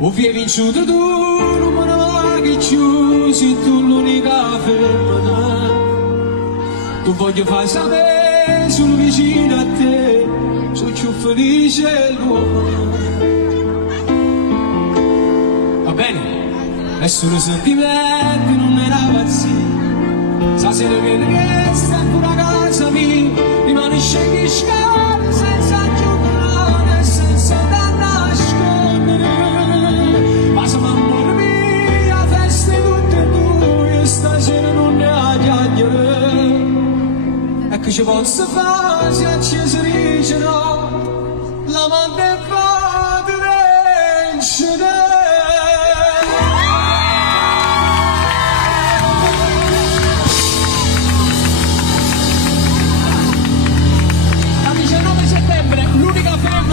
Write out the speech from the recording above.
O vi è vinciuto tu, non me ne va che più, sei tu l'unica fermata. Tu voglio far sapere, sono vicino a te, sono più felice l'uomo. Va bene, è solo sentimenti, non era pazzia. Stasera vedo che stai ancora a casa mia, rimani scegli scale senza giocare, senza da nascondere. Ma se m'amore mia, feste tutte e due, stasera non ne ha chiacchiere. E che ci posso fare se